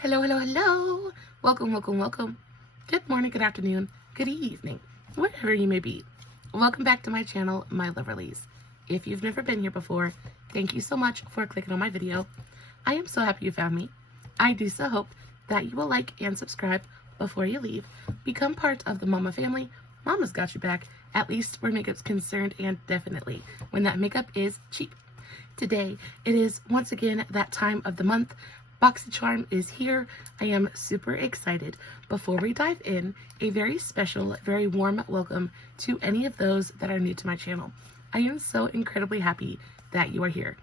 Hello, hello, hello. Welcome, welcome, welcome. Good morning, good afternoon, good evening, wherever you may be. Welcome back to my channel, My Loverlies. If you've never been here before, thank you so much for clicking on my video. I am so happy you found me. I do so hope that you will like and subscribe before you leave. Become part of the Mama family. Mama's got you back, at least where makeup's concerned, and definitely when that makeup is cheap. Today, it is once again that time of the month. BoxyCharm is here. I am super excited. Before we dive in, a very special, very warm welcome to any of those that are new to my channel. I am so incredibly happy that you are here.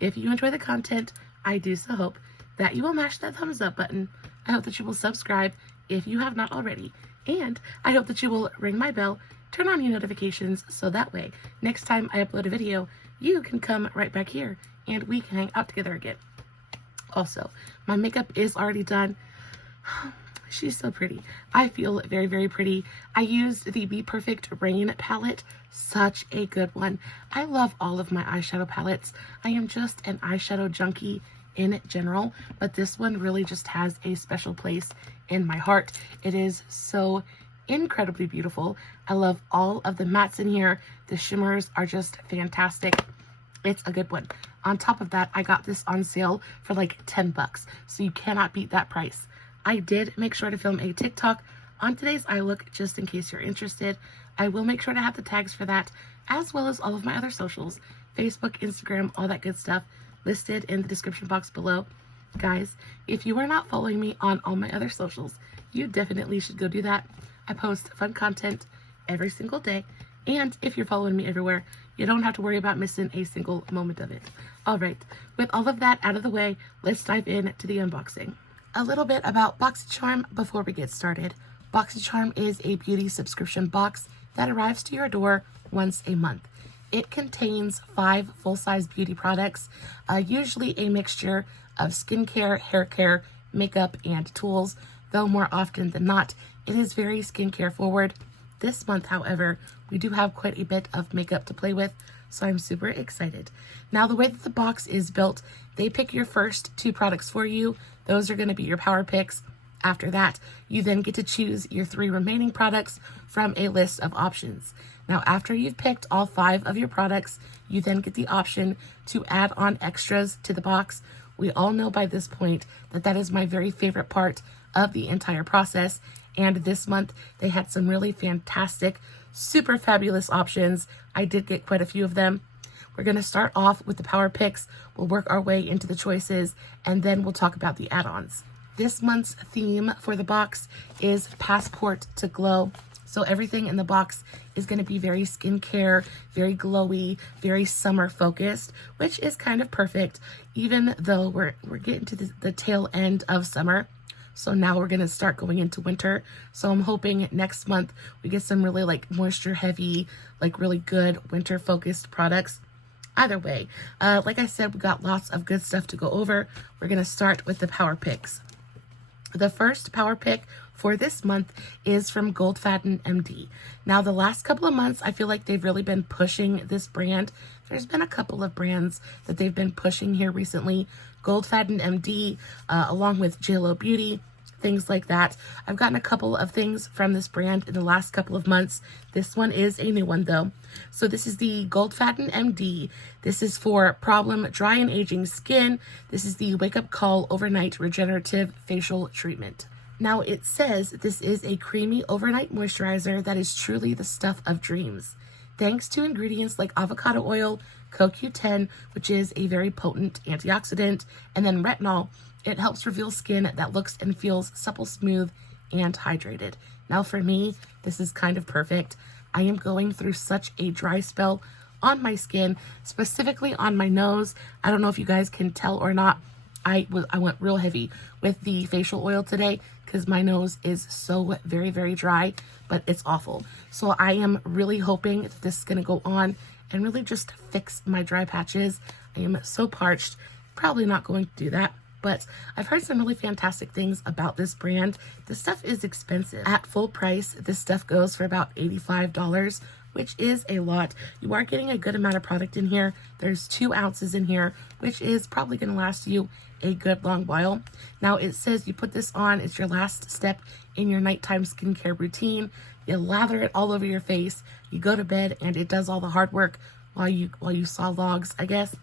If you enjoy the content, I do so hope that you will mash that thumbs up button. I hope that you will subscribe if you have not already. And I hope that you will ring my bell, turn on your notifications, so that way, next time I upload a video, you can come right back here and we can hang out together again. Also, my makeup is already done. She's so pretty. I feel very, very pretty. I used the Be Perfect Rain palette. Such a good one. I love all of my eyeshadow palettes. I am just an eyeshadow junkie in general, but this one really just has a special place in my heart. It is so incredibly beautiful. I love all of the mattes in here. The shimmers are just fantastic. It's a good one. On top of that, I got this on sale for like 10 bucks, so you cannot beat that price. I did make sure to film a TikTok on today's eye look just in case you're interested. I will make sure to have the tags for that, as well as all of my other socials, Facebook, Instagram, all that good stuff listed in the description box below. Guys, if you are not following me on all my other socials, you definitely should go do that. I post fun content every single day, and if you're following me everywhere, you don't have to worry about missing a single moment of it. All right, with all of that out of the way, let's dive into the unboxing. A little bit about BoxyCharm before we get started. BoxyCharm is a beauty subscription box that arrives to your door once a month. It contains 5 full-size beauty products, usually a mixture of skincare, hair care, makeup, and tools, though more often than not, it is very skincare forward. This month, however, we do have quite a bit of makeup to play with, so I'm super excited. Now, the way that the box is built, they pick your first 2 products for you. Those are going to be your power picks. After that, you then get to choose your 3 remaining products from a list of options. Now, after you've picked all 5 of your products, you then get the option to add on extras to the box. We all know by this point that that is my very favorite part of the entire process. And this month, they had some really fantastic, super fabulous options. I did get quite a few of them. We're going to start off with the power picks. We'll work our way into the choices, and then we'll talk about the add-ons. This month's theme for the box is Passport to Glow. So everything in the box is going to be very skincare, very glowy, very summer focused, which is kind of perfect, even though we're getting to the tail end of summer. So now we're going to start going into winter. So I'm hoping next month we get some really like moisture heavy, like really good winter focused products. Either way, like I said, we got lots of good stuff to go over. We're going to start with the power picks. The first power pick for this month is from Goldfaden MD. Now, the last couple of months, I feel like they've really been pushing this brand. There's been a couple of brands that they've been pushing here recently. Goldfaden MD, along with JLo Beauty, things like that. I've gotten a couple of things from this brand in the last couple of months. This one is a new one though. So this is the Goldfaden MD. This is for problem dry and aging skin. This is the Wake Up Call Overnight Regenerative Facial Treatment. Now it says this is a creamy overnight moisturizer that is truly the stuff of dreams. Thanks to ingredients like avocado oil, CoQ10, which is a very potent antioxidant, and then retinol, it helps reveal skin that looks and feels supple, smooth, and hydrated. Now for me, this is kind of perfect. I am going through such a dry spell on my skin, specifically on my nose. I don't know if you guys can tell or not. I went real heavy with the facial oil today because my nose is so very, very dry, but it's awful. So I am really hoping that this is going to go on and really just fix my dry patches. I am so parched, probably not going to do that. But I've heard some really fantastic things about this brand. This stuff is expensive. At full price, this stuff goes for about $85 which is a lot. You are getting a good amount of product in here. There's 2 ounces in here, which is probably going to last you a good long while. Now it says you put this on, it's your last step in your nighttime skincare routine. You lather it all over your face, you go to bed, and it does all the hard work while you saw logs, I guess.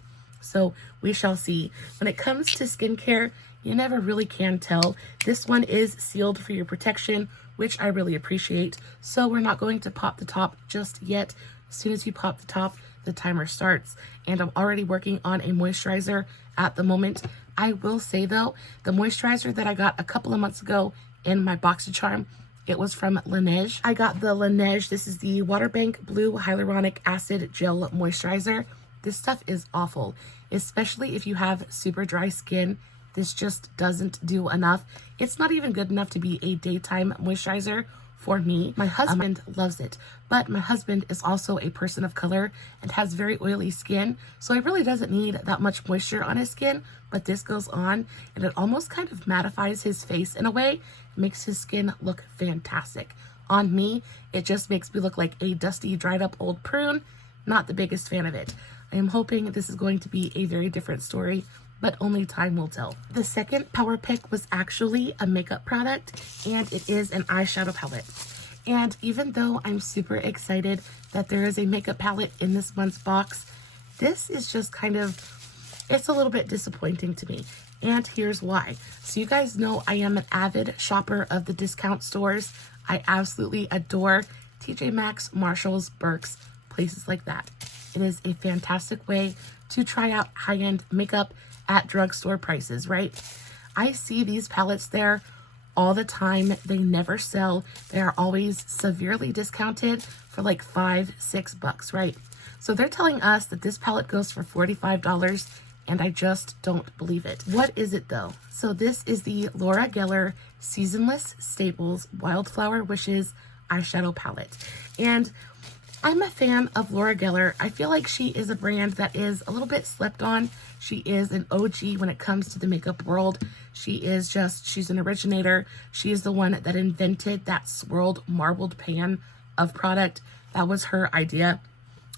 So we shall see. When it comes to skincare, you never really can tell. This one is sealed for your protection, which I really appreciate. So we're not going to pop the top just yet. As soon as you pop the top, the timer starts. And I'm already working on a moisturizer at the moment. I will say though, the moisturizer that I got a couple of months ago in my Boxy charm, it was from Laneige. I got the Laneige. This is the Water Bank Blue Hyaluronic Acid Gel Moisturizer. This stuff is awful, especially if you have super dry skin. This just doesn't do enough. It's not even good enough to be a daytime moisturizer for me. My husband loves it, but my husband is also a person of color and has very oily skin, so he really doesn't need that much moisture on his skin, but this goes on and it almost kind of mattifies his face in a way. It makes his skin look fantastic. On me, it just makes me look like a dusty, dried up old prune. Not the biggest fan of it. I am hoping this is going to be a very different story, but only time will tell. The second power pick was actually a makeup product, and it is an eyeshadow palette. And even though I'm super excited that there is a makeup palette in this month's box, this is just kind of, it's a little bit disappointing to me. And here's why. So you guys know I am an avid shopper of the discount stores. I absolutely adore TJ Maxx, Marshalls, Burke's, places like that. It is a fantastic way to try out high-end makeup at drugstore prices, right? I see these palettes there all the time. They never sell. They are always severely discounted for like $5-6, right? So they're telling us that this palette goes for $45, and I just don't believe it. What is it though? So this is the Laura Geller Seasonless Staples Wildflower Wishes eyeshadow palette. And I'm a fan of Laura Geller. I feel like she is a brand that is a little bit slept on. She is an OG when it comes to the makeup world. She's an originator. She is the one that invented that swirled marbled pan of product. That was her idea.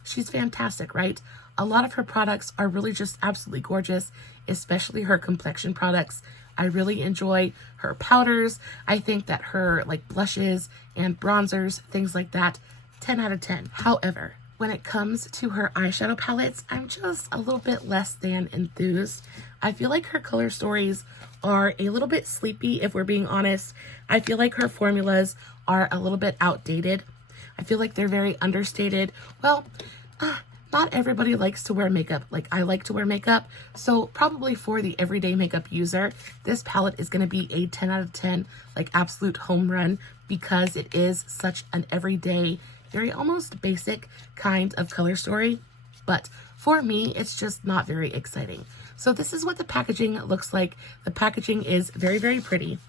She's fantastic, right? A lot of her products are really just absolutely gorgeous, especially her complexion products. I really enjoy her powders. I think that her like blushes and bronzers, things like that, 10 out of 10. However, when it comes to her eyeshadow palettes, I'm just a little bit less than enthused. I feel like her color stories are a little bit sleepy, if we're being honest. I feel like her formulas are a little bit outdated. I feel like they're very understated. Well, not everybody likes to wear makeup like I like to wear makeup. So probably for the everyday makeup user, this palette is going to be a 10 out of 10, like absolute home run, because it is such an everyday, very almost basic kind of color story. But for me, it's just not very exciting. So this is what the packaging looks like. The packaging is very, very pretty.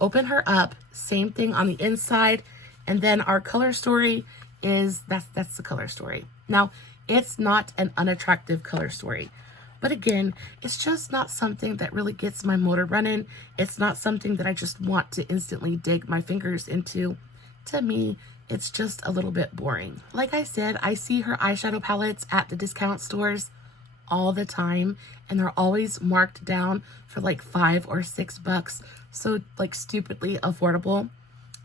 Open her up, same thing on the inside. And then our color story is, that's the color story. Now, it's not an unattractive color story, but again, it's just not something that really gets my motor running. It's not something that I just want to instantly dig my fingers into. To me, it's just a little bit boring. Like I said, I see her eyeshadow palettes at the discount stores all the time, and they're always marked down for like $5 or $6, so like stupidly affordable.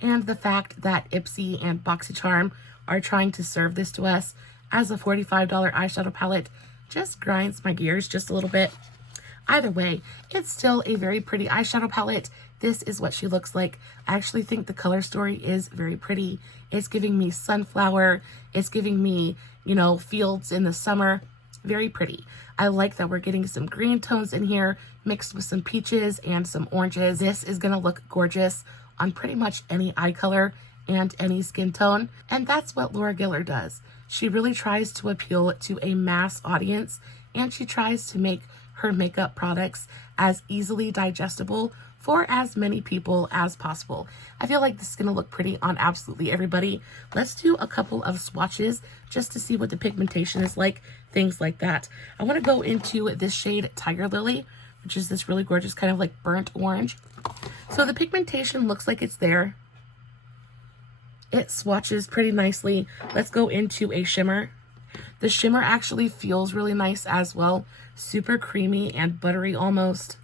And the fact that Ipsy and BoxyCharm are trying to serve this to us as a $45 eyeshadow palette just grinds my gears just a little bit. Either way, it's still a very pretty eyeshadow palette. This is what she looks like. I actually think the color story is very pretty. It's giving me sunflower. It's giving me, you know, fields in the summer. Very pretty. I like that we're getting some green tones in here mixed with some peaches and some oranges. This is going to look gorgeous on pretty much any eye color and any skin tone. And that's what Laura Geller does. She really tries to appeal to a mass audience, and she tries to make her makeup products as easily digestible for as many people as possible. I feel like this is going to look pretty on absolutely everybody. Let's do a couple of swatches just to see what the pigmentation is like, things like that. I want to go into this shade Tiger Lily, which is this really gorgeous kind of like burnt orange. So the pigmentation looks like it's there. It swatches pretty nicely. Let's go into a shimmer. The shimmer actually feels really nice as well. Super creamy and buttery almost.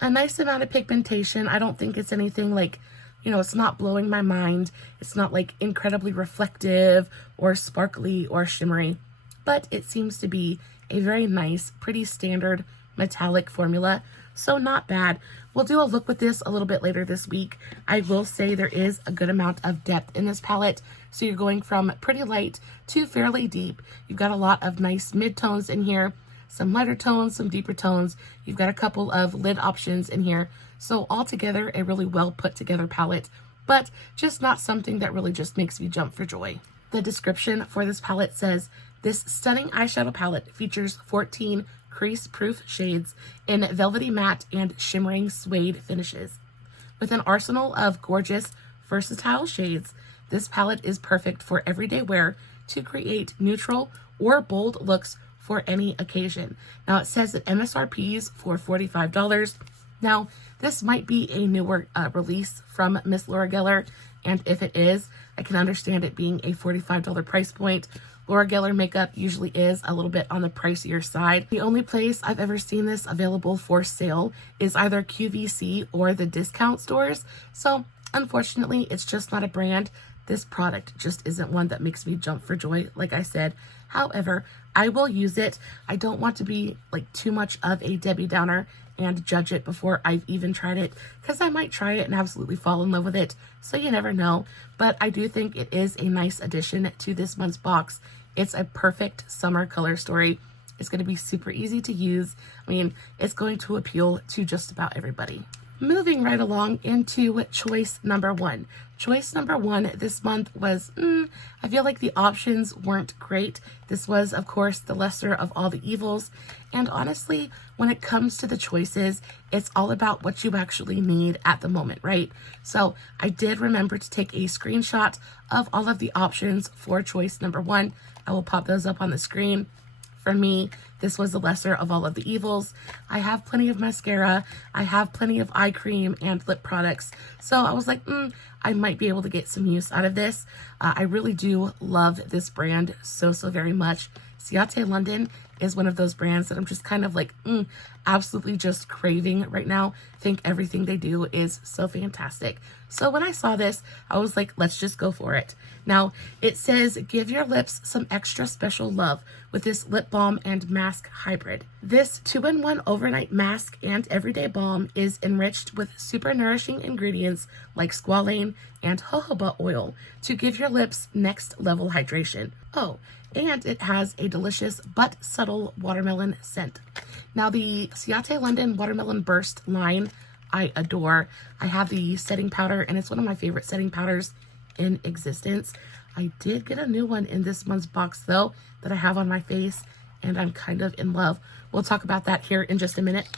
A nice amount of pigmentation. I don't think it's anything like, you know, it's not blowing my mind. It's not like incredibly reflective or sparkly or shimmery, but it seems to be a very nice, pretty standard metallic formula. So not bad. We'll do a look with this a little bit later this week. I will say there is a good amount of depth in this palette. So you're going from pretty light to fairly deep. You've got a lot of nice mid-tones in here, some lighter tones, some deeper tones. You've got a couple of lid options in here. So altogether, a really well put together palette, but just not something that really just makes me jump for joy. The description for this palette says, this stunning eyeshadow palette features 14 crease-proof shades in velvety matte and shimmering suede finishes. With an arsenal of gorgeous, versatile shades, this palette is perfect for everyday wear to create neutral or bold looks for any occasion. Now it says that MSRP is for $45. Now, this might be a newer release from Miss Laura Geller, and if it is, I can understand it being a $45 price point. Laura Geller makeup usually is a little bit on the pricier side. The only place I've ever seen this available for sale is either QVC or the discount stores. So unfortunately, it's just not a brand. This product just isn't one that makes me jump for joy, like I said. However, I will use it. I don't want to be like too much of a Debbie Downer and judge it before I've even tried it, because I might try it and absolutely fall in love with it. So you never know. But I do think it is a nice addition to this month's box. It's a perfect summer color story. It's going to be super easy to use. I mean, it's going to appeal to just about everybody. Moving right along into choice number one. Choice number one this month was, I feel like the options weren't great. This was, of course, the lesser of all the evils. And honestly, when it comes to the choices, it's all about what you actually need at the moment, right? So I did remember to take a screenshot of all of the options for choice number one. I will pop those up on the screen. For me, this was the lesser of all of the evils. I have plenty of mascara. I have plenty of eye cream and lip products. So I was like, I might be able to get some use out of this. I really do love this brand so very much. Ciate London is one of those brands that I'm just kind of like, absolutely just craving right now. I think everything they do is so fantastic. So when I saw this, I was like, let's just go for it. Now, it says, give your lips some extra special love with this lip balm and mask hybrid. This 2-in-1 overnight mask and everyday balm is enriched with super nourishing ingredients like squalane and jojoba oil to give your lips next level hydration. Oh, and it has a delicious but subtle watermelon scent. Now, the Ciate London Watermelon Burst line, I adore. I have the setting powder, and it's one of my favorite setting powders in existence. I did get a new one in this month's box, though, that I have on my face, and I'm kind of in love. We'll talk about that here in just a minute.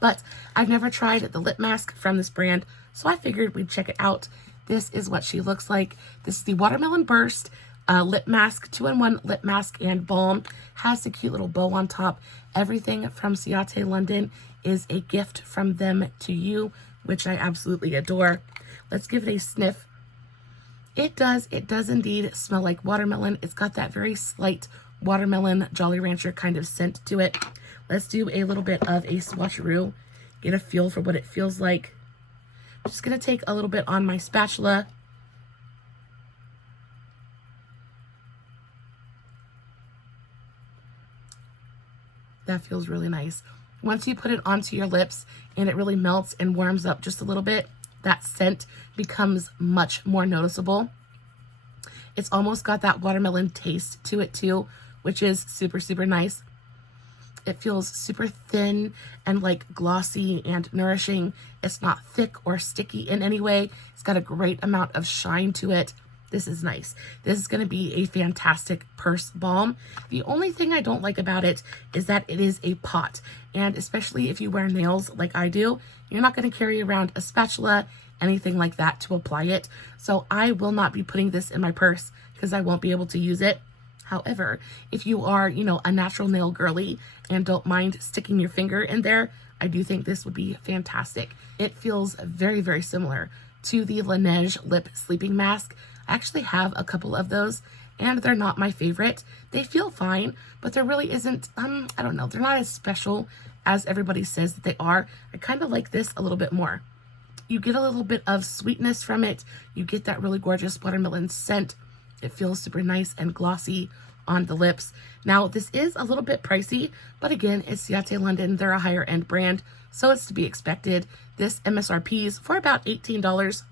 But I've never tried the lip mask from this brand, so I figured we'd check it out. This is what she looks like. This is the Watermelon Burst lip mask, 2-in-1 lip mask and balm. Has a cute little bow on top. Everything from Ciate London is a gift from them to you, which I absolutely adore. Let's give it a sniff. It does indeed smell like watermelon. It's got that very slight watermelon Jolly Rancher kind of scent to it. Let's do a little bit of a swatcheroo, get a feel for what it feels like. I'm just going to take a little bit on my spatula. That feels really nice. Once you put it onto your lips and it really melts and warms up just a little bit, that scent becomes much more noticeable. It's almost got that watermelon taste to it too, which is super nice. It feels super thin and like glossy and nourishing. It's not thick or sticky in any way. It's got a great amount of shine to it. This is nice. This is going to be a fantastic purse balm. The only thing I don't like about it is that it is a pot. And especially if you wear nails like I do, you're not going to carry around a spatula, anything like that to apply it. So I will not be putting this in my purse because I won't be able to use it. However, if you are, a natural nail girly and don't mind sticking your finger in there, I do think this would be fantastic. It feels very similar to the Laneige Lip Sleeping Mask. I actually have a couple of those, and they're not my favorite. They feel fine, but there really isn't, I don't know, they're not as special as everybody says that they are. I kind of like this a little bit more. You get a little bit of sweetness from it. You get that really gorgeous watermelon scent. It feels super nice and glossy on the lips. Now, this is a little bit pricey, but again, it's Ciate London. They're a higher end brand, so it's to be expected. This MSRP is for about $18.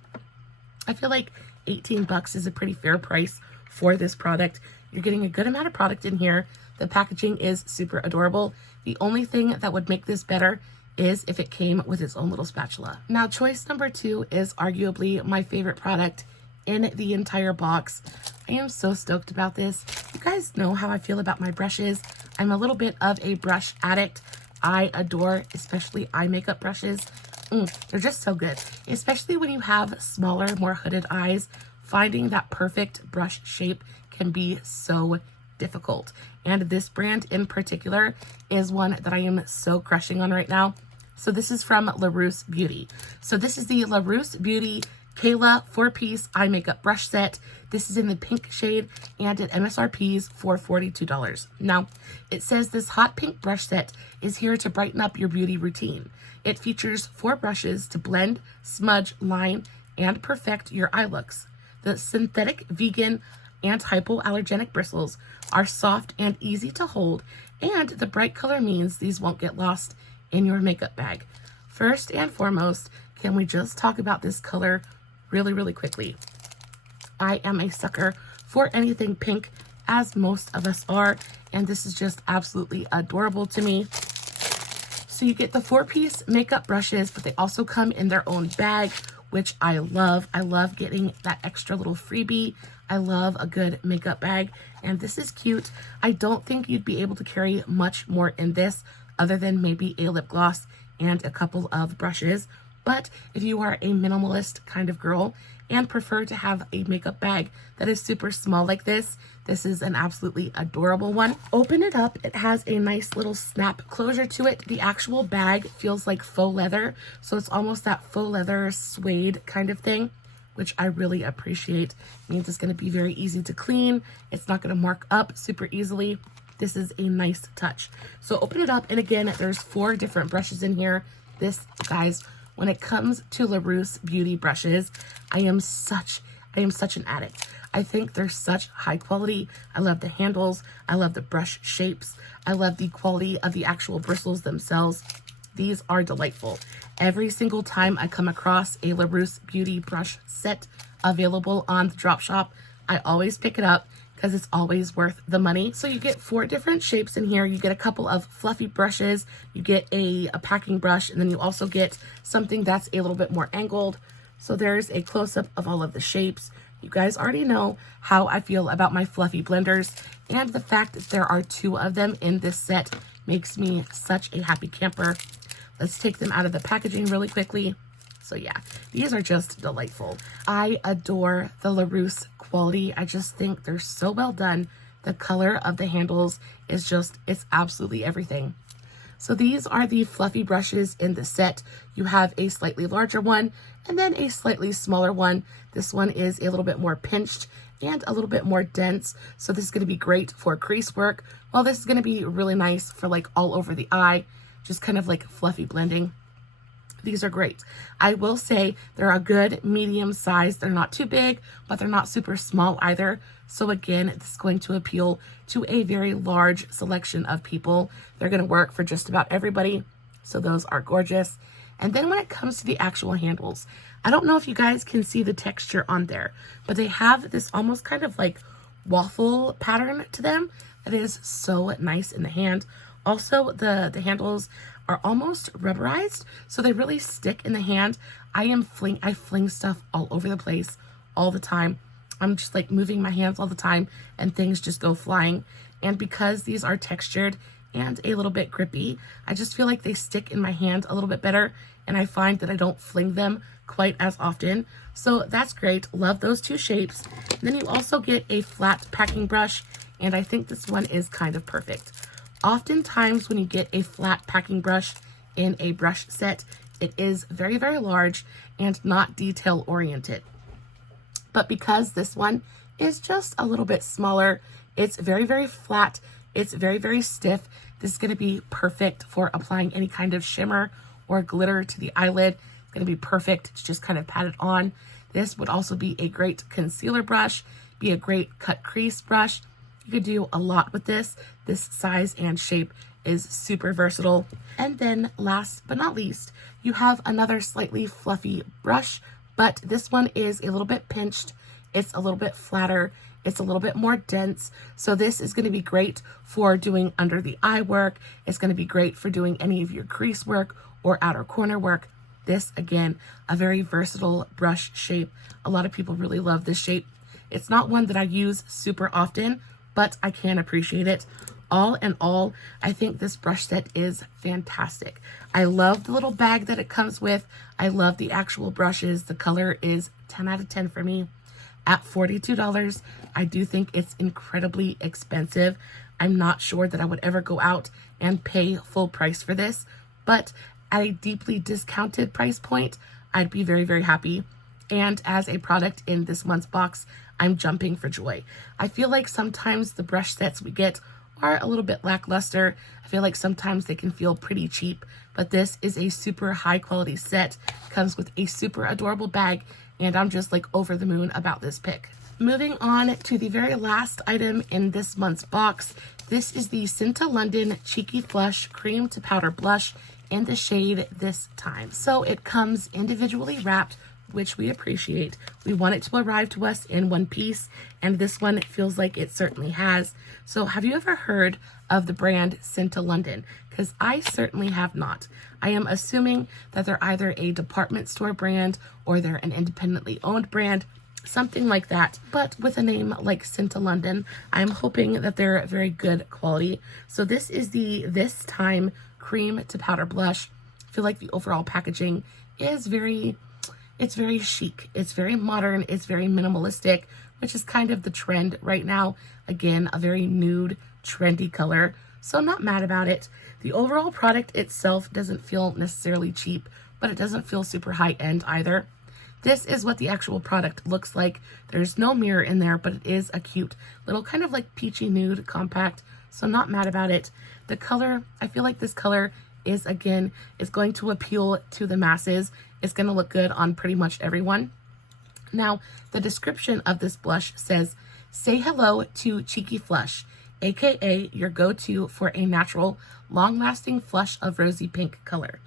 I feel like 18 bucks is a pretty fair price for this product. You're getting a good amount of product in here. The packaging is super adorable. The only thing that would make this better is if it came with its own little spatula. Now, choice number 2 is arguably my favorite product in the entire box. I am so stoked about this. You guys know how I feel about my brushes. I'm a little bit of a brush addict. I adore, especially eye makeup brushes. They're just so good, especially when you have smaller, more hooded eyes. Finding that perfect brush shape can be so difficult. And this brand in particular is one that I am so crushing on right now. So this is from LaRousse Beauty. So this is the LaRousse Beauty Kayla 4-piece eye makeup brush set. This is in the pink shade, and it MSRPs for $42. Now, it says this hot pink brush set is here to brighten up your beauty routine. It features 4 brushes to blend, smudge, line, and perfect your eye looks. The synthetic, vegan, and hypoallergenic bristles are soft and easy to hold, and the bright color means these won't get lost in your makeup bag. First and foremost, can we just talk about this color really, really quickly? I am a sucker for anything pink, as most of us are, and this is just absolutely adorable to me. So you get the 4-piece makeup brushes, but they also come in their own bag, which I love. I love getting that extra little freebie. I love a good makeup bag, and this is cute. I don't think you'd be able to carry much more in this other than maybe a lip gloss and a couple of brushes. But if you are a minimalist kind of girl and prefer to have a makeup bag that is super small like this, this is an absolutely adorable one. Open it up. It has a nice little snap closure to it. The actual bag feels like faux leather, so it's almost that faux leather suede kind of thing, which I really appreciate. It means it's going to be very easy to clean. It's not going to mark up super easily. This is a nice touch. So open it up, and again, there's 4 different brushes in here. This, guys, when it comes to LaRousse Beauty brushes, I am such an addict. I think they're such high quality. I love the handles. I love the brush shapes. I love the quality of the actual bristles themselves. These are delightful. Every single time I come across a LaRousse Beauty brush set available on the drop shop, I always pick it up because it's always worth the money. So you get 4 different shapes in here. You get a couple of fluffy brushes, you get a packing brush, and then you also get something that's a little bit more angled. So there's a close-up of all of the shapes. You guys already know how I feel about my fluffy blenders, and the fact that there are 2 of them in this set makes me such a happy camper. Let's take them out of the packaging really quickly. So yeah, these are just delightful. I adore the LaRousse quality. I just think they're so well done. The color of the handles is just, it's absolutely everything. So these are the fluffy brushes in the set. You have a slightly larger one and then a slightly smaller one. This one is a little bit more pinched and a little bit more dense. So this is going to be great for crease work. Well, this is going to be really nice for like all over the eye, just kind of like fluffy blending. These are great. I will say they're a good medium size. They're not too big, but they're not super small either. So again, this is going to appeal to a very large selection of people. They're going to work for just about everybody. So those are gorgeous. And then when it comes to the actual handles, I don't know if you guys can see the texture on there, but they have this almost kind of like waffle pattern to them that is so nice in the hand. Also, the handles are almost rubberized, so they really stick in the hand. I fling stuff all over the place all the time. I'm just like moving my hands all the time and things just go flying. And because these are textured and a little bit grippy, I just feel like they stick in my hand a little bit better, and I find that I don't fling them quite as often. So that's great. Love those 2 shapes. And then you also get a flat packing brush, and I think this one is kind of perfect. Oftentimes when you get a flat packing brush in a brush set, it is very, very large and not detail oriented. But because this one is just a little bit smaller, it's very, very flat, it's very, very stiff. This is going to be perfect for applying any kind of shimmer or glitter to the eyelid. It's going to be perfect to just kind of pat it on. This would also be a great concealer brush, be a great cut crease brush. You could do a lot with this. This size and shape is super versatile. And then last but not least, you have another slightly fluffy brush, but this one is a little bit pinched. It's a little bit flatter. It's a little bit more dense. So this is going to be great for doing under the eye work. It's going to be great for doing any of your crease work or outer corner work. This, again, a very versatile brush shape. A lot of people really love this shape. It's not one that I use super often, but I can appreciate it. All in all, I think this brush set is fantastic. I love the little bag that it comes with. I love the actual brushes. The color is 10 out of 10 for me. At $42, I do think it's incredibly expensive. I'm not sure that I would ever go out and pay full price for this, but at a deeply discounted price point, I'd be very, very happy. And as a product in this month's box, I'm jumping for joy. I feel like sometimes the brush sets we get are a little bit lackluster. I feel like sometimes they can feel pretty cheap, but this is a super high quality set. Comes with a super adorable bag, and I'm just like over the moon about this pick. Moving on to the very last item in this month's box. This is the Cinta London Cheeky Flush Cream to Powder Blush in the shade This Time. So it comes individually wrapped, which we appreciate. We want it to arrive to us in one piece, and this one feels like it certainly has. So have you ever heard of the brand Cinta London? Because I certainly have not. I am assuming that they're either a department store brand or they're an independently owned brand, something like that. But with a name like Cinta London, I'm hoping that they're very good quality. So this is the This Time Cream to Powder Blush. I feel like the overall packaging is it's very chic. It's very modern. It's very minimalistic, which is kind of the trend right now. Again, a very nude, trendy color. So not mad about it. The overall product itself doesn't feel necessarily cheap, but it doesn't feel super high end either. This is what the actual product looks like. There's no mirror in there, but it is a cute little kind of like peachy nude compact. So not mad about it. The color, I feel like this color is going to appeal to the masses. It's going to look good on pretty much everyone. Now, the description of this blush says, say hello to Cheeky Flush, aka your go-to for a natural, long-lasting flush of rosy pink color.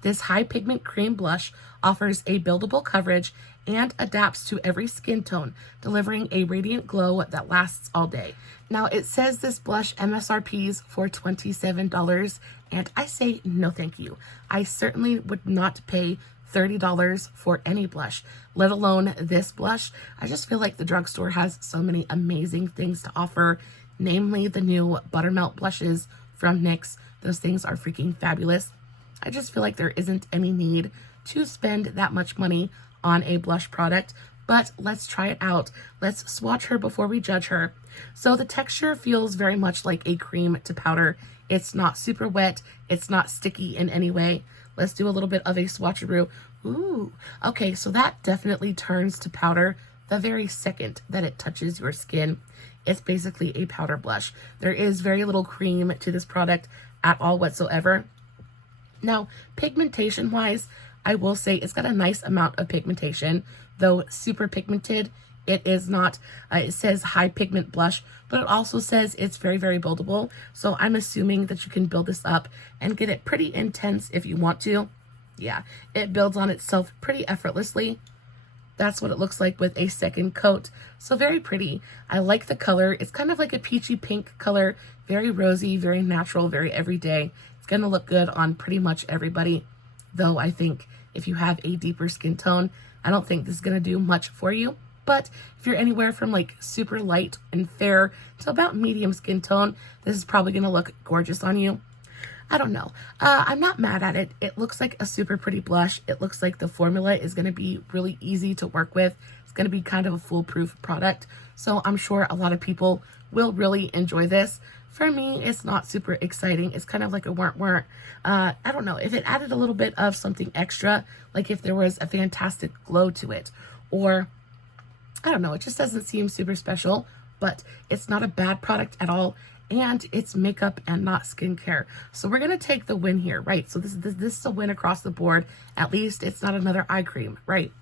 This high pigment cream blush offers a buildable coverage and adapts to every skin tone, delivering a radiant glow that lasts all day. Now, it says this blush MSRPs for $27, and I say no thank you. I certainly would not pay $30 for any blush, let alone this blush. I just feel like the drugstore has so many amazing things to offer, namely the new Buttermelt blushes from NYX. Those things are freaking fabulous. I just feel like there isn't any need to spend that much money on a blush product, but let's try it out. Let's swatch her before we judge her. So the texture feels very much like a cream to powder. It's not super wet. It's not sticky in any way. Let's do a little bit of a swatcheroo. Ooh, okay, so that definitely turns to powder the very second that it touches your skin. It's basically a powder blush. There is very little cream to this product at all whatsoever. Now, pigmentation-wise, I will say it's got a nice amount of pigmentation, though super pigmented. It is not. It says high pigment blush, but it also says it's very, very buildable. So I'm assuming that you can build this up and get it pretty intense if you want to. Yeah, it builds on itself pretty effortlessly. That's what it looks like with a second coat. So very pretty. I like the color. It's kind of like a peachy pink color, very rosy, very natural, very everyday. It's going to look good on pretty much everybody. Though I think if you have a deeper skin tone, I don't think this is going to do much for you. But if you're anywhere from like super light and fair to about medium skin tone, this is probably going to look gorgeous on you. I don't know. I'm not mad at it. It looks like a super pretty blush. It looks like the formula is going to be really easy to work with. It's going to be kind of a foolproof product. So I'm sure a lot of people will really enjoy this. For me, it's not super exciting. It's kind of like a weren't. I don't know, if it added a little bit of something extra, like if there was a fantastic glow to it, or I don't know, it just doesn't seem super special, but it's not a bad product at all. And it's makeup and not skincare. So we're going to take the win here, right? So this is a win across the board. At least it's not another eye cream, right?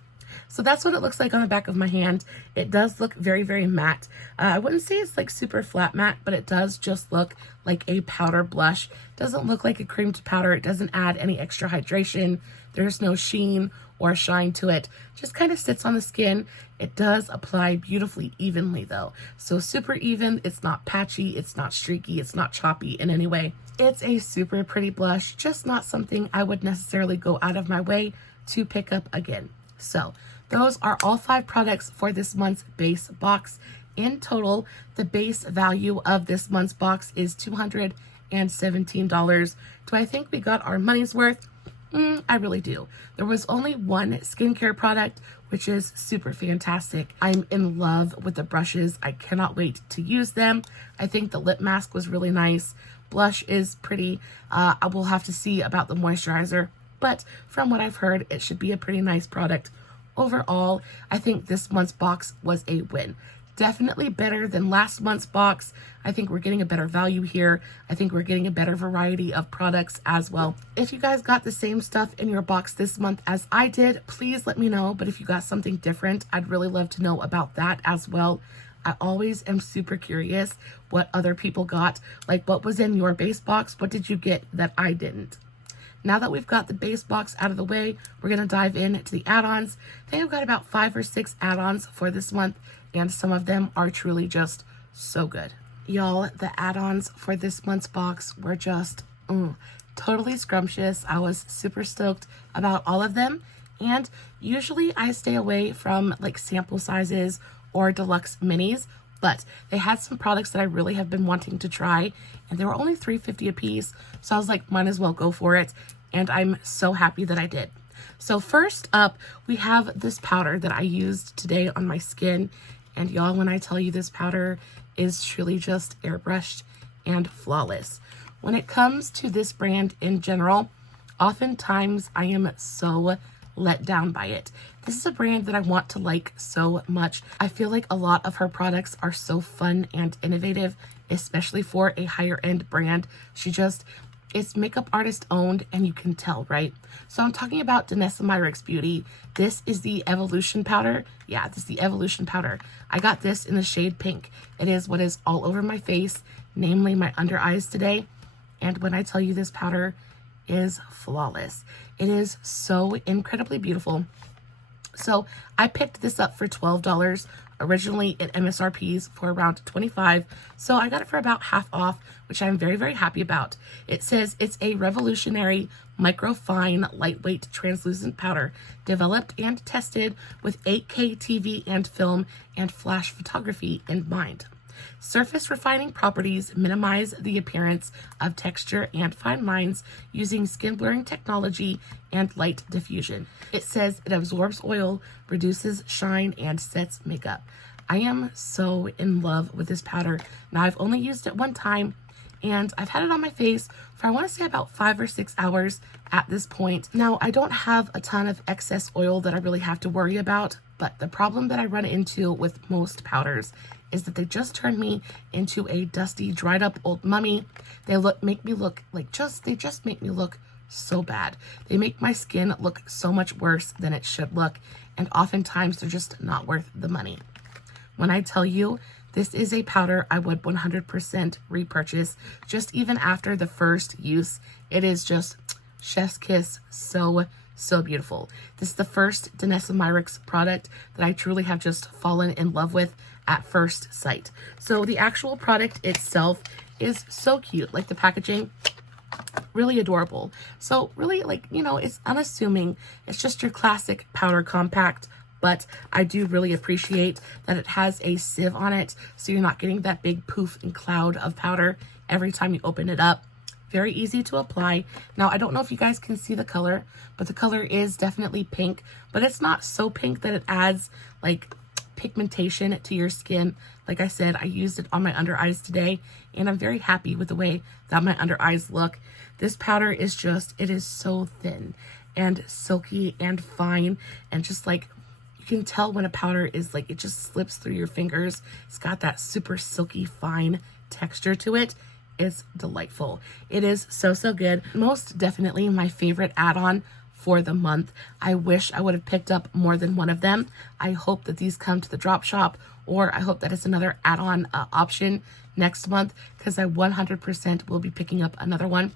So that's what it looks like on the back of my hand. It does look very, very matte. I wouldn't say it's like super flat matte, but it does just look like a powder blush. Doesn't look like a cream to powder. It doesn't add any extra hydration. There's no sheen or shine to it. Just kind of sits on the skin. It does apply beautifully evenly though. So super even. It's not patchy. It's not streaky. It's not choppy in any way. It's a super pretty blush, just not something I would necessarily go out of my way to pick up again. So those are all 5 products for this month's base box. In total, the base value of this month's box is $217. Do I think we got our money's worth? I really do. There was only one skincare product, which is super fantastic. I'm in love with the brushes. I cannot wait to use them. I think the lip mask was really nice. Blush is pretty. I will have to see about the moisturizer, but from what I've heard, it should be a pretty nice product. Overall, I think this month's box was a win. Definitely better than last month's box. I think we're getting a better value here. I think we're getting a better variety of products as well. If you guys got the same stuff in your box this month as I did, please let me know. But if you got something different, I'd really love to know about that as well. I always am super curious what other people got. Like, what was in your base box? What did you get that I didn't? Now that we've got the base box out of the way, we're going to dive into the add-ons. I think I've got about 5 or 6 add-ons for this month, and some of them are truly just so good. Y'all, the add-ons for this month's box were just totally scrumptious. I was super stoked about all of them, and usually I stay away from like sample sizes or deluxe minis, but they had some products that I really have been wanting to try, and they were only $3.50 a piece, so I was like, might as well go for it, and I'm so happy that I did. So first up, we have this powder that I used today on my skin, and y'all, when I tell you this powder is truly just airbrushed and flawless. When it comes to this brand in general, oftentimes I am so let down by it. This is a brand that I want to like so much. I feel like a lot of her products are so fun and innovative, especially for a higher end brand. It's makeup artist owned, and you can tell, right? So I'm talking about Danessa Myricks Beauty. This is the Evolution powder. Yeah, this is the Evolution powder. I got this in the shade pink. It is what is all over my face, namely my under eyes today. And when I tell you this powder is flawless, it is so incredibly beautiful. So I picked this up for $12. Originally it MSRPs for around $25, so I got it for about half off, which I'm very, very happy about. It says it's a revolutionary microfine lightweight translucent powder developed and tested with 8K TV and film and flash photography in mind. Surface refining properties minimize the appearance of texture and fine lines using skin blurring technology and light diffusion. It says it absorbs oil, reduces shine, and sets makeup. I am so in love with this powder. Now, I've only used it one time, and I've had it on my face for, I want to say, about 5 or 6 hours at this point. Now, I don't have a ton of excess oil that I really have to worry about, but the problem that I run into with most powders is that they just turn me into a dusty, dried up old mummy. They make me look so bad. They make my skin look so much worse than it should look, and oftentimes they're just not worth the money. When I tell you this is a powder I would 100% repurchase, just even after the first use, it is just chef's kiss, so beautiful. This is the first Danessa Myricks product that I truly have just fallen in love with at first sight. So the actual product itself is so cute. Like, the packaging, really adorable. So really, like, you know, it's unassuming. It's just your classic powder compact, but I do really appreciate that it has a sieve on it, so you're not getting that big poof and cloud of powder every time you open it up. Very easy to apply. Now, I don't know if you guys can see the color, but the color is definitely pink, but it's not so pink that it adds like pigmentation to your skin. Like I said, I used it on my under eyes today, and I'm very happy with the way that my under eyes look. This powder is just, it is so thin and silky and fine, and just like, you can tell when a powder is like, it just slips through your fingers. It's got that super silky, fine texture to it. It's delightful. It is so, so good. Most definitely my favorite add-on for the month. I wish I would have picked up more than one of them. I hope that these come to the drop shop, or I hope that it's another add-on option next month, because I 100% will be picking up another one.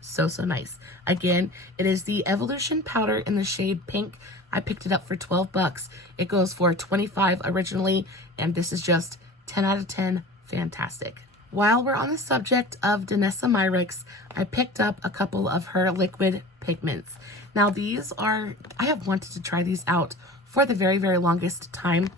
So, so nice. Again, it is the Evolution powder in the shade pink. I picked it up for 12 bucks. It goes for 25 originally, and this is just 10 out of 10 fantastic. While we're on the subject of Danessa Myricks, I picked up a couple of her liquid pigments. Now these are, I have wanted to try these out for the very, very longest time.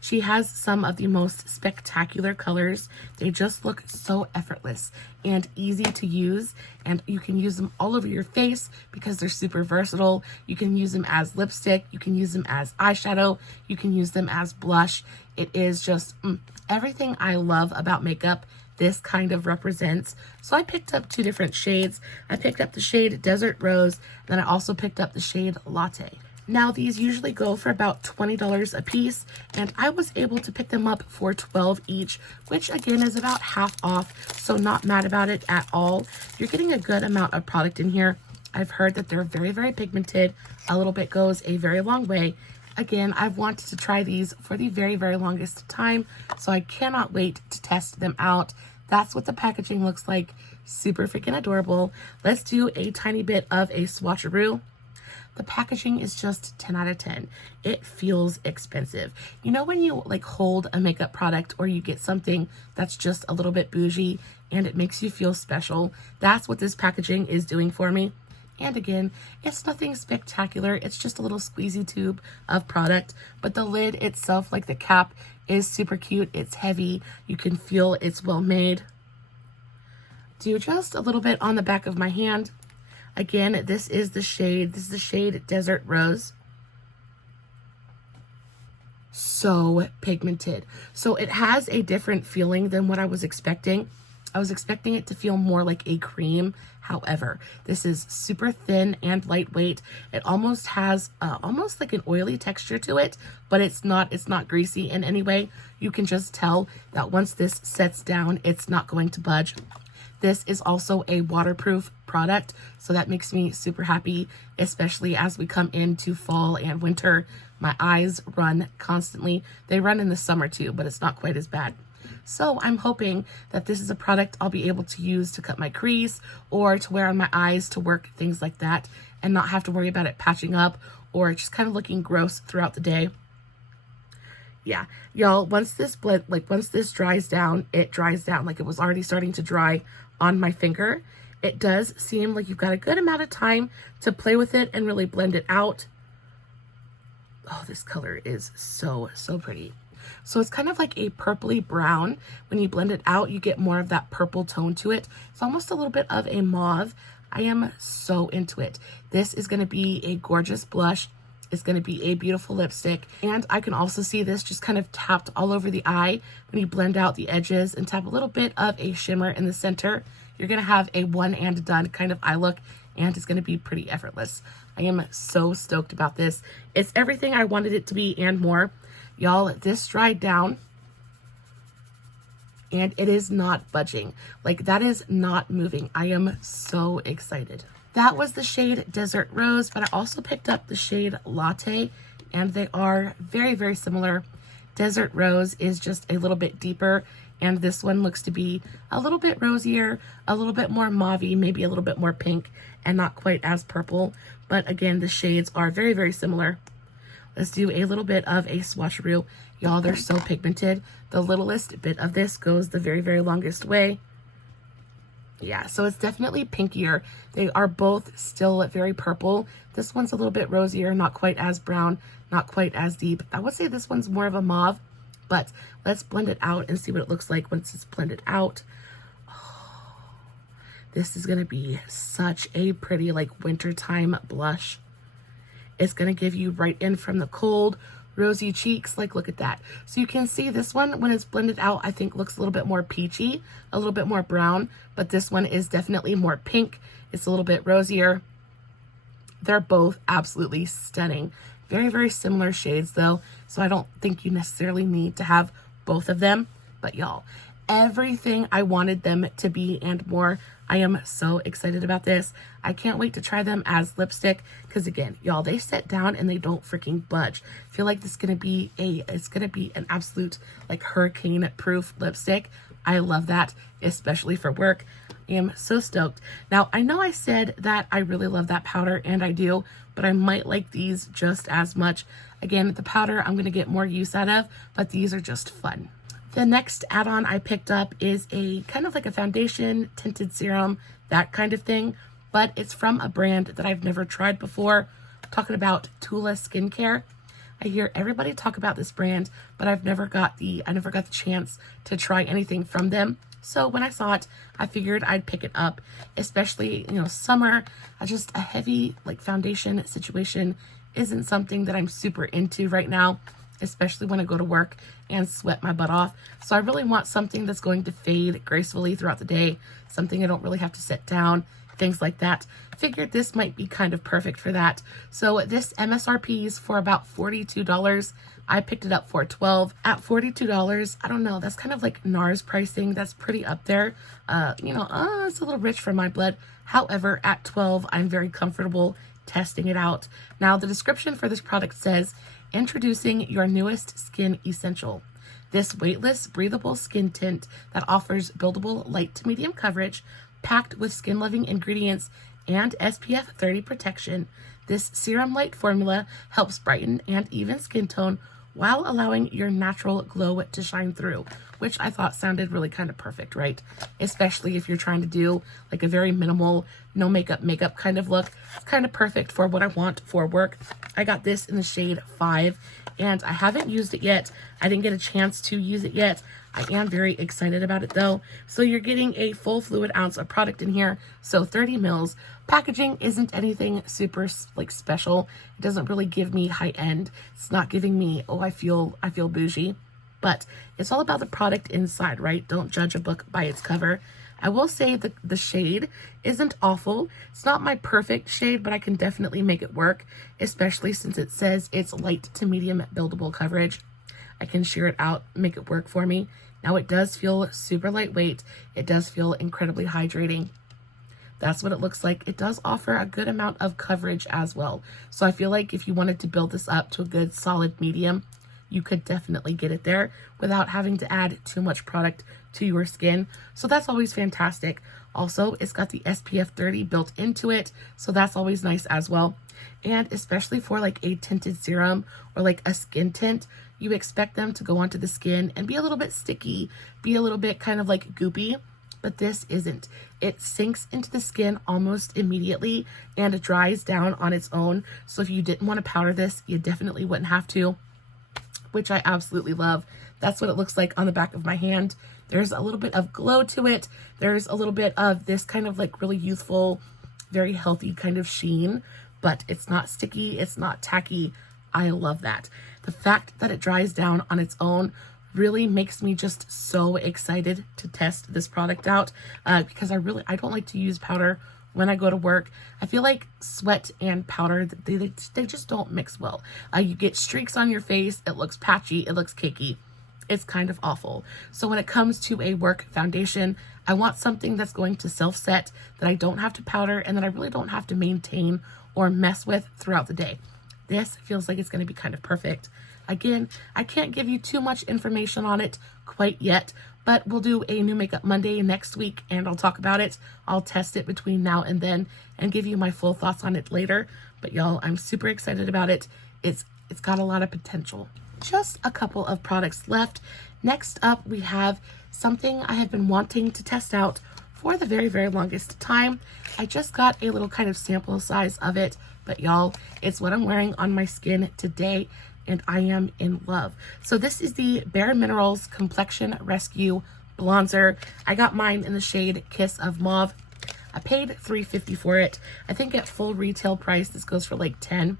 She has some of the most spectacular colors. They just look so effortless and easy to use, and you can use them all over your face because they're super versatile. You can use them as lipstick, you can use them as eyeshadow, you can use them as blush. It is just everything I love about makeup. This kind of represents. So I picked up two different shades. I picked up the shade Desert Rose, then I also picked up the shade Latte. Now these usually go for about $20 a piece, and I was able to pick them up for 12 each, which again is about half off, so not mad about it at all. You're getting a good amount of product in here. I've heard that they're very, very pigmented. A little bit goes a very long way. Again, I've wanted to try these for the very, very longest time, so I cannot wait to test them out. That's what the packaging looks like. Super freaking adorable. Let's do a tiny bit of a swatcheroo. The packaging is just 10 out of 10. It feels expensive. You know when you like hold a makeup product, or you get something that's just a little bit bougie and it makes you feel special? That's what this packaging is doing for me. And again, it's nothing spectacular. It's just a little squeezy tube of product, but the lid itself, like the cap, is super cute. It's heavy. You can feel it's well made. Do just a little bit on the back of my hand. Again, this is the shade Desert Rose. So pigmented. So it has a different feeling than what I was expecting. I was expecting it to feel more like a cream. However, this is super thin and lightweight. It almost has almost like an oily texture to it, but it's not greasy in any way. You can just tell that once this sets down, it's not going to budge. This is also a waterproof product, so that makes me super happy, especially as we come into fall and winter. My eyes run constantly. They run in the summer too, but it's not quite as bad. So I'm hoping that this is a product I'll be able to use to cut my crease, or to wear on my eyes to work, things like that, and not have to worry about it patching up or just kind of looking gross throughout the day. Yeah, y'all, once this dries down, it dries down. Like, it was already starting to dry on my finger. It does seem like you've got a good amount of time to play with it and really blend it out. Oh, this color is so, so pretty. So it's kind of like a purpley brown. When you blend it out, you get more of that purple tone to it. It's almost a little bit of a mauve. I am so into it. This is going to be a gorgeous blush. It's going to be a beautiful lipstick. And I can also see this just kind of tapped all over the eye. When you blend out the edges and tap a little bit of a shimmer in the center, you're going to have a one and done kind of eye look, and it's going to be pretty effortless. I am so stoked about this. It's everything I wanted it to be and more. Y'all, this dried down and it is not budging. Like, that is not moving. I am so excited. That was the shade Desert Rose, but I also picked up the shade Latte, and they are very, very similar. Desert Rose is just a little bit deeper, and this one looks to be a little bit rosier, a little bit more mauvey, maybe a little bit more pink, and not quite as purple. But again, the shades are very, very similar. Let's do a little bit of a swatcheroo. Y'all, they're so pigmented. The littlest bit of this goes the very, very longest way. Yeah, so it's definitely pinkier. They are both still very purple. This one's a little bit rosier, not quite as brown, not quite as deep. I would say this one's more of a mauve, but let's blend it out and see what it looks like once it's blended out. Oh, this is gonna be such a pretty, like, wintertime blush. It's gonna give you right in from the cold, rosy cheeks. Like, look at that. So you can see this one, when it's blended out, I think looks a little bit more peachy, a little bit more brown, but this one is definitely more pink. It's a little bit rosier. They're both absolutely stunning. Very, very similar shades though, so I don't think you necessarily need to have both of them. But y'all, everything I wanted them to be and more. I am so excited about this. I can't wait to try them as lipstick because again, y'all, they sit down and they don't freaking budge. I feel like this is gonna be an absolute like hurricane proof lipstick. I love that, especially for work. I am so stoked. Now, I know I said that I really love that powder, and I do, but I might like these just as much. Again, the powder I'm gonna get more use out of, but these are just fun. The next add-on I picked up is a kind of like a foundation, tinted serum, that kind of thing, but it's from a brand that I've never tried before. I'm talking about Tula Skincare. I hear everybody talk about this brand, but I never got the chance to try anything from them. So when I saw it, I figured I'd pick it up, especially, you know, summer. Just a heavy like foundation situation isn't something that I'm super into right now, especially when I go to work and sweat my butt off. So I really want something that's going to fade gracefully throughout the day, something I don't really have to set down, things like that. Figured this might be kind of perfect for that. So this MSRP is for about $42. I picked it up for $12. At $42, I don't know, that's kind of like NARS pricing. That's pretty up there. It's a little rich for my blood. However, at $12, I'm very comfortable testing it out. Now, the description for this product says, introducing your newest skin essential. This weightless, breathable skin tint that offers buildable light to medium coverage, packed with skin-loving ingredients and SPF 30 protection. This serum light formula helps brighten and even skin tone while allowing your natural glow to shine through, which I thought sounded really kind of perfect, right? Especially if you're trying to do like a very minimal, no makeup kind of look. It's kind of perfect for what I want for work. I got this in the shade 5 and I haven't used it yet. I didn't get a chance to use it yet. I am very excited about it though. So you're getting a full fluid ounce of product in here. So 30 mils. Packaging isn't anything super like special. It doesn't really give me high end. It's not giving me, oh, I feel bougie, but it's all about the product inside, right? Don't judge a book by its cover. I will say that the shade isn't awful. It's not my perfect shade, but I can definitely make it work, especially since it says it's light to medium buildable coverage. I can sheer it out, make it work for me. Now it does feel super lightweight. It does feel incredibly hydrating. That's what it looks like. It does offer a good amount of coverage as well. So I feel like if you wanted to build this up to a good solid medium, you could definitely get it there without having to add too much product to your skin. So that's always fantastic. Also, it's got the SPF 30 built into it, so that's always nice as well. And especially for like a tinted serum or like a skin tint, you expect them to go onto the skin and be a little bit sticky, be a little bit kind of like goopy, but this isn't. It sinks into the skin almost immediately and it dries down on its own. So if you didn't want to powder this, you definitely wouldn't have to, which I absolutely love. That's what it looks like on the back of my hand. There's a little bit of glow to it. There's a little bit of this kind of like really youthful, very healthy kind of sheen, but it's not sticky. It's not tacky. I love that. The fact that it dries down on its own really makes me just so excited to test this product out because I don't like to use powder when I go to work. I feel like sweat and powder, they just don't mix well. You get streaks on your face. It looks patchy. It looks cakey. It's kind of awful. So when it comes to a work foundation, I want something that's going to self-set, that I don't have to powder, and that I really don't have to maintain or mess with throughout the day. This feels like it's going to be kind of perfect. Again, I can't give you too much information on it quite yet, but we'll do a New Makeup Monday next week and I'll talk about it. I'll test it between now and then and give you my full thoughts on it later. But y'all, I'm super excited about it. It's got a lot of potential. Just a couple of products left. Next up, we have something I have been wanting to test out for the very, very longest time. I just got a little kind of sample size of it, but y'all, it's what I'm wearing on my skin today, and I am in love. So this is the Bare Minerals Complexion Rescue Bronzer. I got mine in the shade Kiss of Mauve. I paid $3.50 for it. I think at full retail price, this goes for like $10.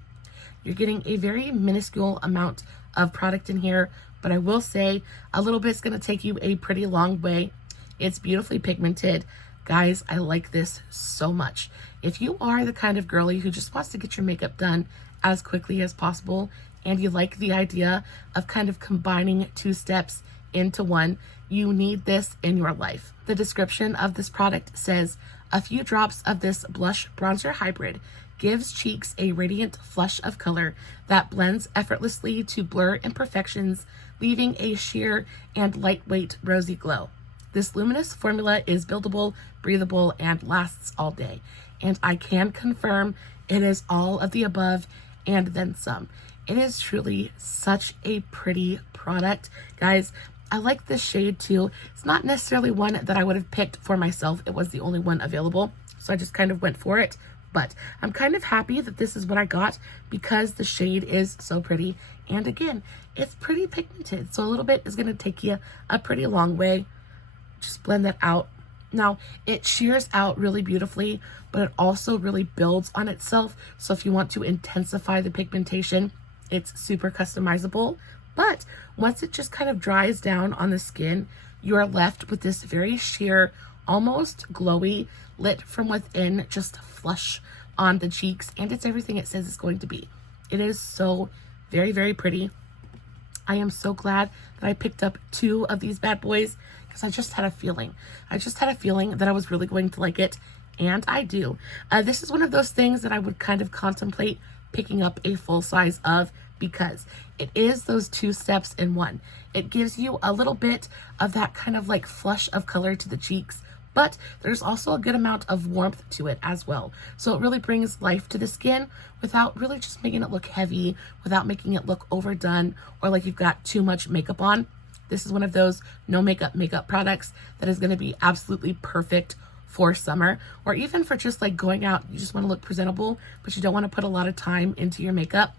You're getting a very minuscule amount of product in here, but I will say a little bit's going to take you a pretty long way. It's beautifully pigmented. Guys, I like this so much. If you are the kind of girly who just wants to get your makeup done as quickly as possible, and you like the idea of kind of combining 2 steps into one, you need this in your life. The description of this product says, a few drops of this blush bronzer hybrid gives cheeks a radiant flush of color that blends effortlessly to blur imperfections, leaving a sheer and lightweight rosy glow. This luminous formula is buildable, breathable, and lasts all day. And I can confirm it is all of the above and then some. It is truly such a pretty product. Guys, I like this shade too. It's not necessarily one that I would have picked for myself. It was the only one available, so I just kind of went for it. But I'm kind of happy that this is what I got because the shade is so pretty. And again, it's pretty pigmented, so a little bit is going to take you a pretty long way. Just blend that out. Now, it shears out really beautifully, but it also really builds on itself. So if you want to intensify the pigmentation, it's super customizable. But once it just kind of dries down on the skin, you are left with this very sheer, almost glowy, lit from within, just flush on the cheeks. And it's everything it says it's going to be. It is so very, very pretty. I am so glad that I picked up 2 of these bad boys because I just had a feeling. I just had a feeling that I was really going to like it, and I do. This is one of those things that I would kind of contemplate picking up a full size of because it is those 2 steps in one. It gives you a little bit of that kind of like flush of color to the cheeks, but there's also a good amount of warmth to it as well. So it really brings life to the skin without really just making it look heavy, without making it look overdone or like you've got too much makeup on. This is one of those no makeup products that is going to be absolutely perfect for summer, or even for just like going out. You just want to look presentable, but you don't want to put a lot of time into your makeup.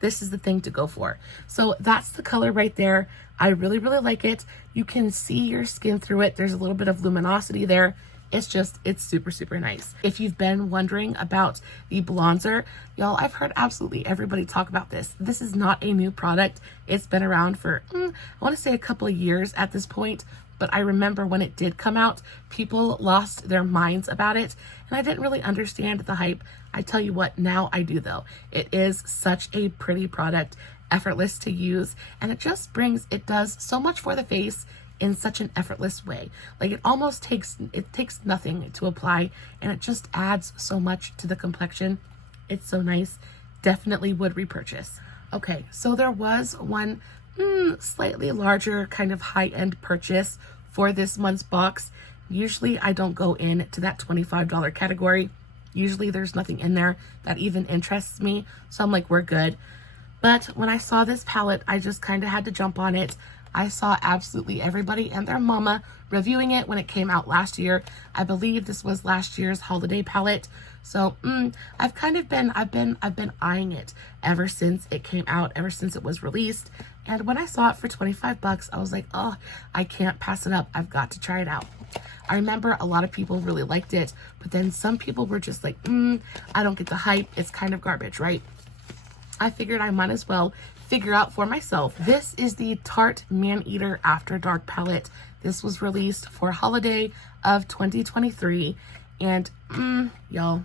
This is the thing to go for. So that's the color right there. I really, really like it. You can see your skin through it. There's a little bit of luminosity there. It's super, super nice. If you've been wondering about the bronzer, y'all, I've heard absolutely everybody talk about this. This is not a new product. It's been around for, I want to say a couple of years at this point, but I remember when it did come out, people lost their minds about it, and I didn't really understand the hype. I tell you what, now I do though. It is such a pretty product, effortless to use, and it does so much for the face in such an effortless way. Like it takes nothing to apply, and it just adds so much to the complexion. It's so nice. Definitely would repurchase. Okay, so there was one slightly larger kind of high-end purchase for this month's box. Usually I don't go into that $25 category. Usually there's nothing in there that even interests me, so I'm like, we're good. But when I saw this palette, I just kind of had to jump on it. I saw absolutely everybody and their mama reviewing it when it came out last year. I believe this was last year's holiday palette. So I've been eyeing it ever since it came out, ever since it was released. And when I saw it for 25 bucks, I was like, oh, I can't pass it up. I've got to try it out. I remember a lot of people really liked it, but then some people were just like, I don't get the hype. It's kind of garbage, right? I figured I might as well figure out for myself. This is the Tarte Man-Eater After Dark palette. This was released for holiday of 2023, and y'all,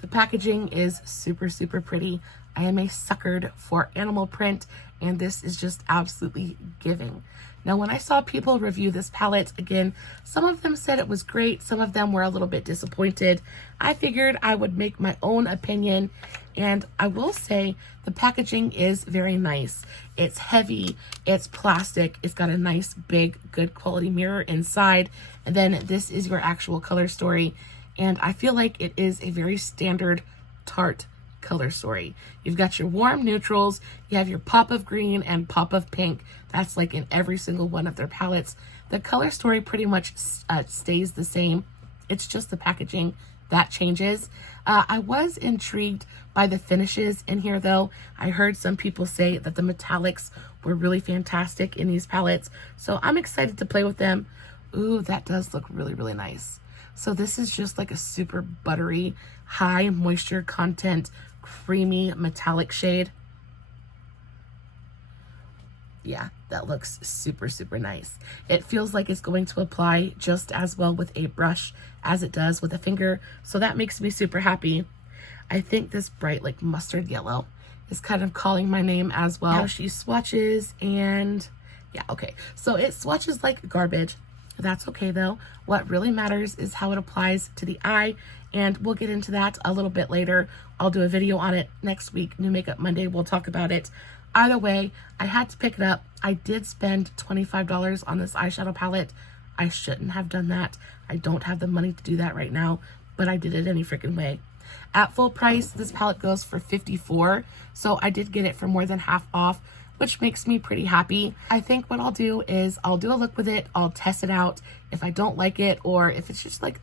the packaging is super, super pretty. I am a sucker for animal print, and this is just absolutely giving. Now, when I saw people review this palette, again, some of them said it was great. Some of them were a little bit disappointed. I figured I would make my own opinion, and I will say the packaging is very nice. It's heavy, it's plastic, it's got a nice, big, good quality mirror inside, and then this is your actual color story, and I feel like it is a very standard Tarte color story. You've got your warm neutrals, you have your pop of green and pop of pink. That's like in every single one of their palettes. The color story pretty much stays the same. It's just the packaging that changes. I was intrigued by the finishes in here though. I heard some people say that the metallics were really fantastic in these palettes, so I'm excited to play with them. Ooh, that does look really, really nice. So this is just like a super buttery, high moisture content, creamy metallic shade. Yeah, that looks super, super nice. It feels like it's going to apply just as well with a brush as it does with a finger, so that makes me super happy. I think this bright like mustard yellow is kind of calling my name as well. How she swatches, and yeah, okay. So it swatches like garbage. That's okay though. What really matters is how it applies to the eye, and we'll get into that a little bit later. I'll do a video on it next week, New Makeup Monday, we'll talk about it. Either way, I had to pick it up. I did spend $25 on this eyeshadow palette. I shouldn't have done that. I don't have the money to do that right now, but I did it any freaking way. At full price, this palette goes for $54, so I did get it for more than half off, which makes me pretty happy. I think what I'll do is I'll do a look with it, I'll test it out. If I don't like it, or if it's just like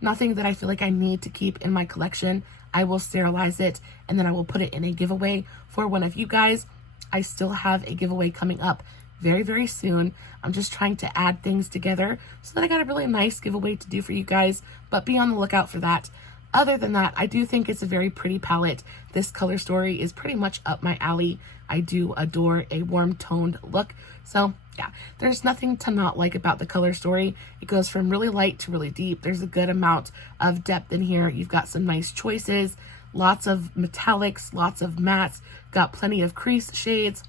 nothing that I feel like I need to keep in my collection, I will sterilize it, and then I will put it in a giveaway for one of you guys. I still have a giveaway coming up very, very soon. I'm just trying to add things together so that I got a really nice giveaway to do for you guys, but be on the lookout for that. Other than that, I do think it's a very pretty palette. This color story is pretty much up my alley. I do adore a warm toned look. So yeah, there's nothing to not like about the color story. It goes from really light to really deep. There's a good amount of depth in here. You've got some nice choices, lots of metallics, lots of mattes, got plenty of crease shades.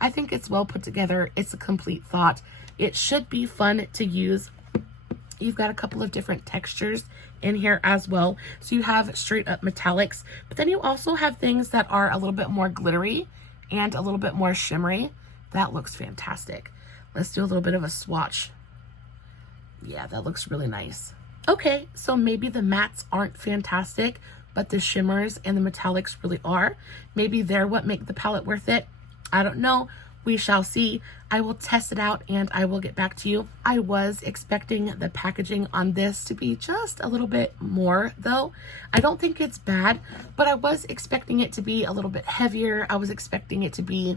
I think it's well put together. It's a complete thought. It should be fun to use. You've got a couple of different textures in here as well. So you have straight up metallics, but then you also have things that are a little bit more glittery and a little bit more shimmery. That looks fantastic. Let's do a little bit of a swatch. Yeah, that looks really nice. Okay, so maybe the mattes aren't fantastic, but the shimmers and the metallics really are. Maybe they're what make the palette worth it. I don't know. We shall see. I will test it out and I will get back to you. I was expecting the packaging on this to be just a little bit more though. I don't think it's bad, but I was expecting it to be a little bit heavier. I was expecting it to be,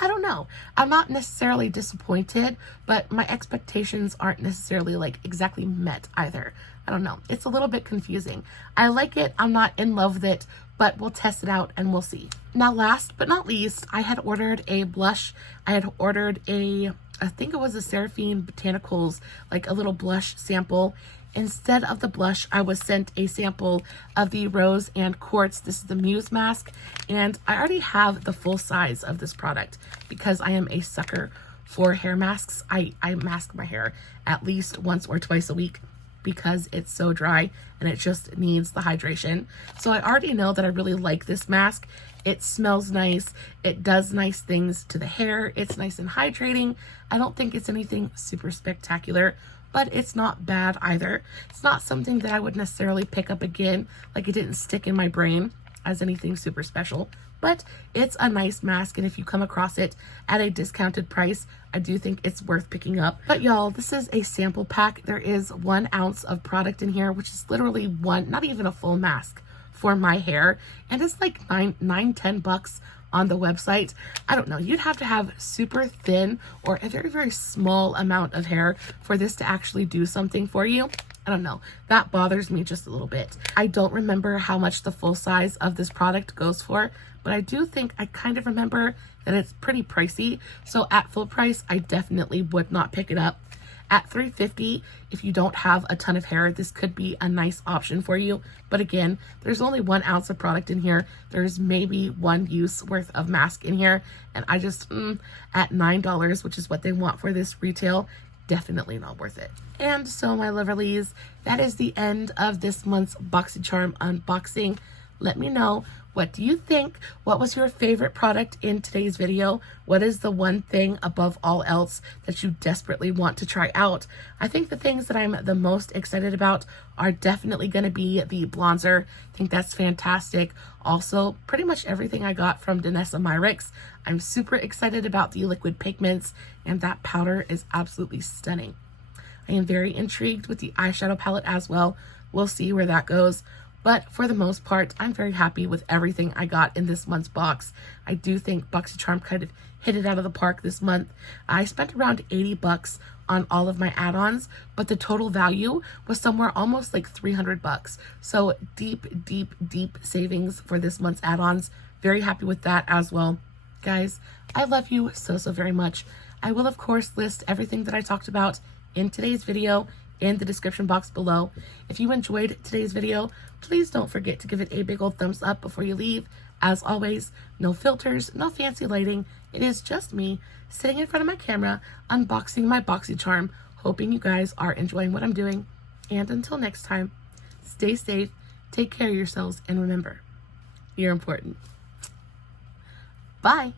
I don't know. I'm not necessarily disappointed, but my expectations aren't necessarily like exactly met either. I don't know. It's a little bit confusing. I like it. I'm not in love with it, but we'll test it out and we'll see. Now, last but not least, I had ordered a blush. I had ordered I think it was a Seraphine Botanicals, like a little blush sample. Instead of the blush, I was sent a sample of the Rose and Quartz. This is the Muse mask, and I already have the full size of this product because I am a sucker for hair masks. I mask my hair at least once or twice a week because it's so dry and it just needs the hydration. So I already know that I really like this mask. It smells nice. It does nice things to the hair. It's nice and hydrating. I don't think it's anything super spectacular, but it's not bad either. It's not something that I would necessarily pick up again. Like, it didn't stick in my brain as anything super special, but it's a nice mask, and if you come across it at a discounted price, I do think it's worth picking up. But y'all, this is a sample pack. There is 1 ounce of product in here, which is literally not even a full mask for my hair, and it's like $10 on the website. I don't know, you'd have to have super thin or a very, very small amount of hair for this to actually do something for you. I don't know, that bothers me just a little bit. I don't remember how much the full size of this product goes for, but I do think I kind of remember that it's pretty pricey. So at full price, I definitely would not pick it up. At $3.50, if you don't have a ton of hair, this could be a nice option for you. But again, there's only 1 ounce of product in here. There's maybe 1 use worth of mask in here. And I just, at $9, which is what they want for this retail, definitely not worth it. And so, my Loverlies, that is the end of this month's BoxyCharm unboxing. Let me know, what do you think? What was your favorite product in today's video? What is the one thing above all else that you desperately want to try out? I think the things that I'm the most excited about are definitely going to be the bronzer. I think that's fantastic. Also, pretty much everything I got from Danessa Myricks. I'm super excited about the liquid pigments, and that powder is absolutely stunning. I am very intrigued with the eyeshadow palette as well. We'll see where that goes. But for the most part, I'm very happy with everything I got in this month's box. I do think BoxyCharm kind of hit it out of the park this month. I spent around $80 on all of my add-ons, but the total value was somewhere almost like $300. So deep, deep, deep savings for this month's add-ons. Very happy with that as well. Guys, I love you so, so very much. I will, of course, list everything that I talked about in today's video in the description box below. If you enjoyed today's video, please don't forget to give it a big old thumbs up before you leave. As always, no filters, no fancy lighting. It is just me sitting in front of my camera, unboxing my Boxy charm, hoping you guys are enjoying what I'm doing. And until next time, stay safe, take care of yourselves, and remember, you're important. Bye.